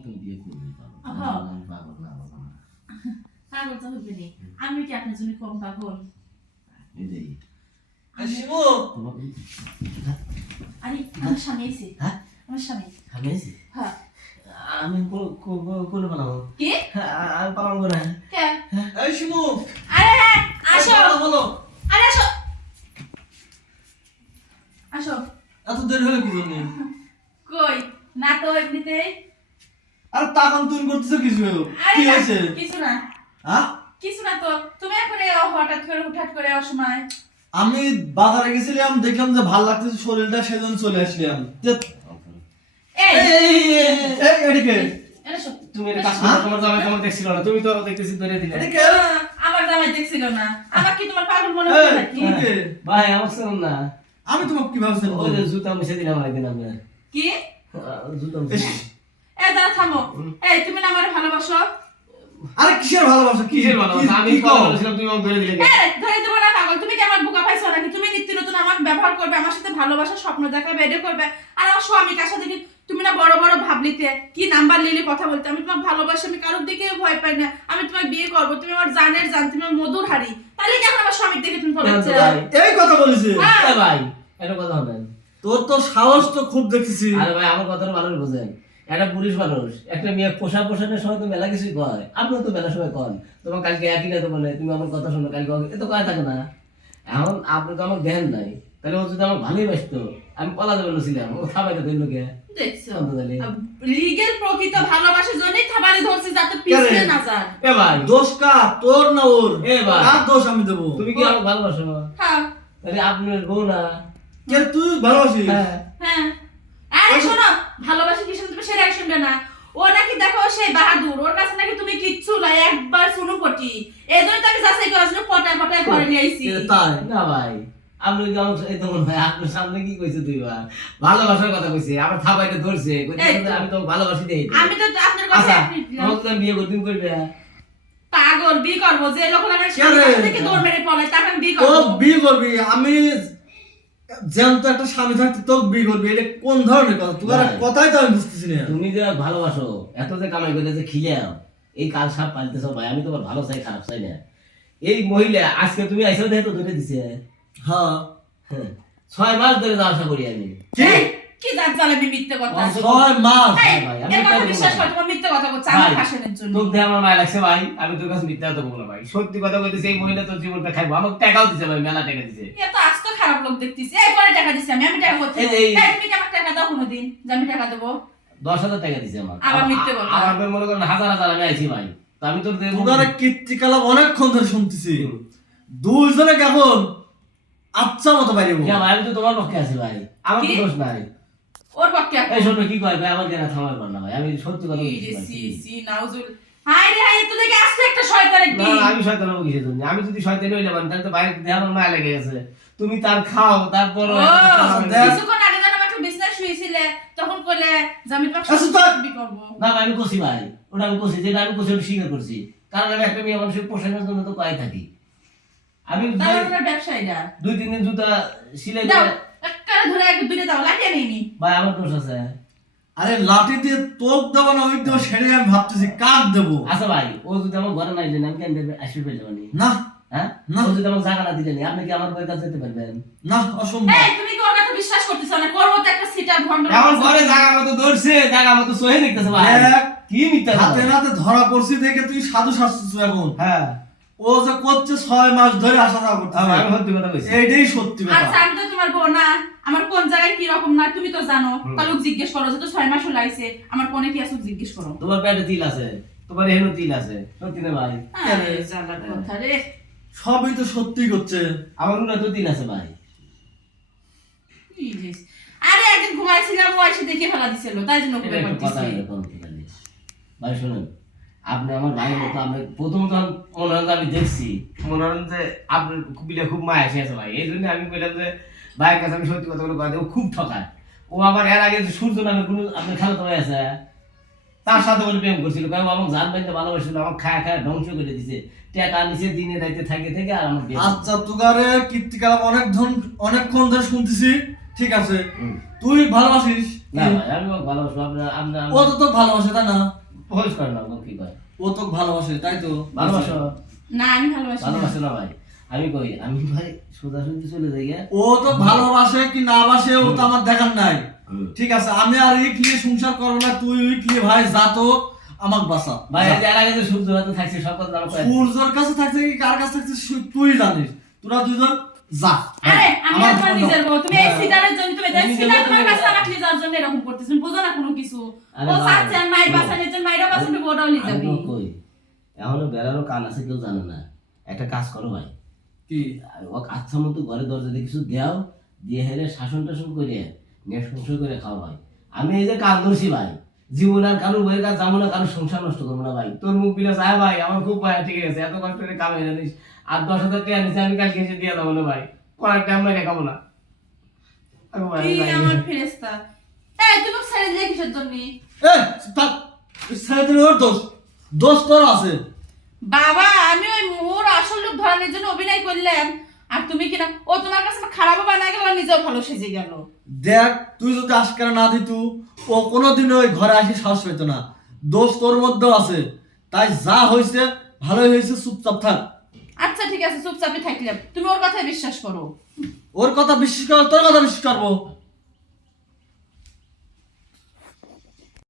তুমি বিয়ে করবে পাগল আহা। আমি পাগল না বাবা না পাগল তো হবে নি আমি কি আপনার জন্য কম পাগল এটাই শিবু তোমাকে আরে আমার স্বামী এসে হ্যাঁ আমার স্বামী আমি আছি? হ্যাঁ আমি কো- কো- কো- কোলে পালাবো কি আমি পালাবো না কে এই শিবু আরে আসো বলো, বলো আরে আসো আসো এত দেরি হলো কি জন্য কই না তো এমনিতেই আর তখন তুমি করতেছো কিছু? কি হয়েছে? কিছু না। হ্যাঁ? কিছু না তো। তুমি এখন হঠাৎ করে হুঠাৎ করে অসময় আমি বাজারে গেছিলাম দেখলাম যে ভালো লাগতেছে শরীরটা সেজন্য চলে আসলাম। এই! এই, এই, এদিকে। তুমি তোমার জামাই তোমার দেখছিল না। তুমি তো দেখতেছি ধরে দিলে। আমার জামাই দেখছিল না। আমার কি তোমার পাগল মনে হয় নাকি? ভাই আমার শুনুন না। আমি তোমাকে ওই চিনবো? যে জুতা মুছে দিলাম একদিন কি? জুতা মুছে। এ দাঁড়া থামো। এই তুমি না আমার ভালোবাসো? আরে কিসের ভালোবাসা? কিসের ভালো আমি কি কথা কও? বলেছিলাম তুমি আমাকে ধরে দিলে এই, ধরে দেবো না পাগল। তুমি কি আমার বোকা পাইছো নাকি? তুমি নিত্য নতুন আমার ব্যবহার করবে আমার সাথে ভালোবাসা স্বপ্ন দেখাবে এটা করবে। আর আমার স্বামী কার সাথে তুমি না বড় বড় ভাবলিতে কি নাম্বার নিলে কথা বলতে? আমি তোমাকে ভালোবাসি আমি কারোর দিকে ভয় পাই না। আমি তোমাকে বিয়ে করব তুমি আমার জানের জান তুমি আমার মধুর হারি তাহলে কি এখন আমার স্বামীর দিকে তুমি কেন? এই কথা বলেছে হ্যাঁ। ভাই? এটা কথা হবে তোর তো সাহস তো খুব দেখতেছি। আরে ভাই আমার কথাটা মানুষ বোঝেন। একটা পুরুষ মানুষ একটা মেয়ে পোশাক পোশাকের সময় তো মেলা কিছুই কয়। আপনিও তো মেলা সময় কন। তোমার কালকে একই না তো বলে তুমি আমার কথা শোনো কালকে এ তো কয় থাকে না। এখন আপনি তো আমাকে দেন নাই। তাহলে ও যদি আমাকে ভালোই বাসতো আমি পলা যাবে ছিলাম ও থামাইতে দিল কে দেখছ? অন্ত তাহলে লিগেল প্রকৃত ভালোবাসার জন্যই খাবারে ধরছে যাতে পিছিয়ে না যান এ ভাই দোষ কার? তোর না ওর? এ ভাই। কার দোষ আমি দেবো? তুমি কি আমাকে ভালোবাসো? হ্যাঁ। তাহলে আপনার বউ না? কে তুই ভালোবাসিস? হ্যাঁ। হ্যাঁ। আরে শোনো ভালোবাসা কি শুনতে সেটা শুনবে না? ও নাকি দেখো সেই বাহাদুর। ওর কাছে নাকি তুমি কিচ্ছু নাই একবার শুনু পটি। এই জন্য তো আমি যাচাই করার জন্য পটায় পটায় ঘরে নিয়ে আইছি। তাই? না ভাই আপনি আমার এই তখন ভাই আপনার সামনে কি কইছে দুইবার ভালোবাসার কথা কইছে আবার থাবাইতে ধরছে। আমি তো ভালোবাসি দেই। আমি তো আপনার কাছে আচ্ছা বিয়ে করতে করবে পাগল বিয়ে করব। যে লোক আমার? কাছ থেকে দৌড় মেরে পলে তাকে তো করব। বিয়ে করবি আমি জ্যান্ত একটা স্বামী থাকতে তোকে বিয়ে করবি এটা কোন ধরনের কথা? ভাই। কথাই তো আমি বুঝতেছি না। তুমি যে ভালোবাসো এত যে কামাই করে যে এই কাল সাপ পালতেছ ভাই আমি তোমার ভালো চাই খারাপ চাই না। এই মহিলা আজকে তুমি আইসো দেখে তো ধরে দিছে। হ্যাঁ। হ্যাঁ। ছয় মাস ধরে যাওয়া আসা করি আমি। কি? কি জাত জ্বালাবি মিথ্যে কথা ছয় মাস? ভাই, আমি বিশ্বাস। কর তোমার মিথ্যে কথা বলছে আমার জন্য। দেহে আমার মায়া লাগছে ভাই আমি তোর কাছে মিথ্যা কথা বলব ভাই। সত্যি কথা কইতেছি এই মহিলা তোর জীবনটা খাইবো। আমাকে টাকাও দিছে ভাই মেলা টাকা দিছে। এ তো আজ তো খারাপ লোক দেখতেছি। এই পরে টাকা দিছি আমি আমি টাকা এই- এই, তুমি কি আমাকে টাকা দাও কোনোদিন? যে আমি টাকা দেবো? দশ হাজার টাকা দিছে আমার। আবার মিথ্যে। আমার বের মনে করেন হাজার হাজার আমি আইছি ভাই। আমি তোর দেবো কীর্তিকলাপ অনেকক্ষণ ধরে শুনতেছি। দুইজনে কেমন আচ্ছা মতো বাইরে ভাই আমি তো তোমার পক্ষে আছি ভাই। আমার তো? দোষ নাই। ওর পক্ষে এই শোনো কি কয় ভাই? আমার কেন থামার পার না ভাই। আমি সত্যি কথা বলছি সি, সি, নাউজুল। রে, এ তো দেখি আসছে একটা শয়তানের না না, আমি শয়তান হব কিসের জন্য? আমি যদি শয়তান মানে তাহলে তো বাইরে দেহে আমার মায়া লেগে গেছে। তুমি তার খাও তারপর কিছুক্ষণ আগে যখন আমাকে বিছনায় শুয়েছিলে, তখন কইলে যে আমি তোমাকে আচ্ছা, তো- বিয়ে করব। না আমি কষি ভাই ওটা আমি কষি যেটা আমি কষি স্বীকার করছি। কারণ আমি একটা মেয়ে মানুষের পোশাকের জন্য তো পাই থাকি। আমি তাহলে দুই- আপনার ব্যবসায়ীরা। দুই তিন দিন জুতা সিলাই করে এক্কারে ধরে এক দুইটা দাও, লাগিয়ে নিইনি। ভাই আমার দোষ আছে। আরে লাঠি দিয়ে তোক দেবো না ওই দেবো সেটাই আমি ভাবতেছি কাক দেবো? আচ্ছা ভাই ও যদি আমার ঘরে নাই জানি আমি কেন দেবে? আসবে পেয়ে না হ্যাঁ? না। যদি আমার জায়গা না দিলেনি আপনি কি আমার বইয়ের কাছে যেতে পারবেন? না অসম্ভব। এই, তুমি কি ওর কথা বিশ্বাস করতেছো? না? করব তো একটা সিটার ভণ্ড। এখন ঘরে জায়গা মতো ধরছে জায়গা মতো সহে দেখতেছে ভাই। কি মিথ্যা হাতে নাতে ধরা পড়ছি দেখে তুই সাধু শাস্ত্র এখন। হ্যাঁ। ও যে করছে ছয় মাস ধরে আসা যাওয়া আমি সত্যি কথা কইছি এইটাই সত্যি আচ্ছা, আমি তো তোমার বউ না। আমার কোন জায়গায় কি রকম না তুমি তো জানো। তাহলে জিজ্ঞেস করো যে তো ছয় মাস আইছে আমার কোনে কি আছে জিজ্ঞেস করো। তোমার পেটে তিল আছে তোমার এখানে তিল আছে। সত্যি না ভাই? জ্বালার কথা রে। সবই তো সত্যি করছে আমার উন্নত তো তিল আছে ভাই। আরে একদিন ঘুমাইছিলাম ও এসে দেখে ফেলা দিছিল। তাই জন্য কথা। ভাই শুনুন আপনি আমার ভাই মতো আমি প্রথমত মনে আমি দেখছি মনে হয় যে আপনার কুপিলে খুব মায়া ভাই। এই জন্য আমি বললাম যে ভাইয়ের কাছে আমি সত্যি কথা বলে কথা ও খুব ঠকায়। ও আবার এর আগে সূর্য নামে কোনো আপনার খেলা তো আছে তার সাথে বলে প্রেম করছিল। কারণ আমাকে জান বাইতে ভালোবাসছিল আমাকে খায়া খায়া ধ্বংস করে দিছে। টাকা নিচে দিনে রাইতে থাকে থেকে আর আমার আচ্ছা তুগারে কীর্তিকলাপ অনেক ধন অনেকক্ষণ ধরে শুনতেছি। ঠিক আছে। তুই ভালোবাসিস? না ভাই আমি ওকে ভালোবাসবো আপনার আপনার ও তো তোকে ভালোবাসে তাই না? করে না কি কয়? ও তোকে ভালোবাসে তাই তো? ভালোবাসো। না আমি ভালোবাসি। ভালোবাসো না ভাই? আমি কই? আমি ভাই সোজাসুজি চলে যাই গিয়া। ও তো ভালোবাসে কি না বাসে ও তো আমার দেখার নাই। ঠিক আছে আমি আর উইকলি সংসার করব না তুই উইকলি ভাই যা তো আমাকে বাসা ভাই এই এর আগে যে সূর্য রাতে থাকছে সব কথা সূর্যর কাছে থাকছে কি কার কাছে থাকছে তুই জানিস। তোরা দুজন যা। আরে আমি আমার তোমার নিজের বউ তুমি এই হ্যাঁ। সিটারের জন্য তুমি দেখ নিজের সিটার তোমার কাছে। রাখলে যাওয়ার জন্য এরকম করতেছ। তুমি বুঝো না কোনো কিছু। ও চাচ্ছে আর মায়ের। বাসানের জন্য মায়েরও বাসাবে বউটাও নিয়ে আমি যাবে। এখনও বেড়ারও কান আছে কেউ জানে না। একটা কাজ করো ভাই। কি? ও আচ্ছা মতো ঘরে দরজা দিয়ে কিছু দেও দিয়ে হেলে শাসন টাসন করে নেট সংসার করে খাও ভাই আমি এই যে কাজ ধরছি ভাই জীবন আর কারোর বইয়ের কাজ যাব না কারোর সংসার নষ্ট করব না ভাই। তোর মুখ বিলা চায় ভাই আমার খুব ভাই ঠিক আছে এত কষ্ট করে কামাই জানিস আর দশ হাজার টাকা নিচে আমি কালকে এসে দিয়ে যাব না ভাই পরের টাইম আমি রেখাবো না। আমি ভাই, কি ভাই, আমার ফেরেস্তা এই তুমি ছেড়ে দিলে কিসের জন্য? এ থাক ছেড়ে দিলে ওর দোষ। দোষ তোর আছে। বাবা আমি ওই আসল লোক ধরানোর জন্য অভিনয় করলাম আর তুমি কিনা ও তোমার কাছে খারাপ বানায় গেল নিজেও ভালো সেজে গেল। দেখ তুই যদি আজকারা না দিতু ও কোনোদিন ওই ঘরে আসি সাহস পেতো না। দোষ তোর মধ্যেও আছে। তাই যা হয়েছে ভালোই হয়েছে চুপচাপ থাক। আচ্ছা ঠিক আছে চুপচাপই থাকলাম। তুমি ওর কথায় বিশ্বাস করো। ওর কথা বিশ্বাস করো তোর কথা বিশ্বাস করব।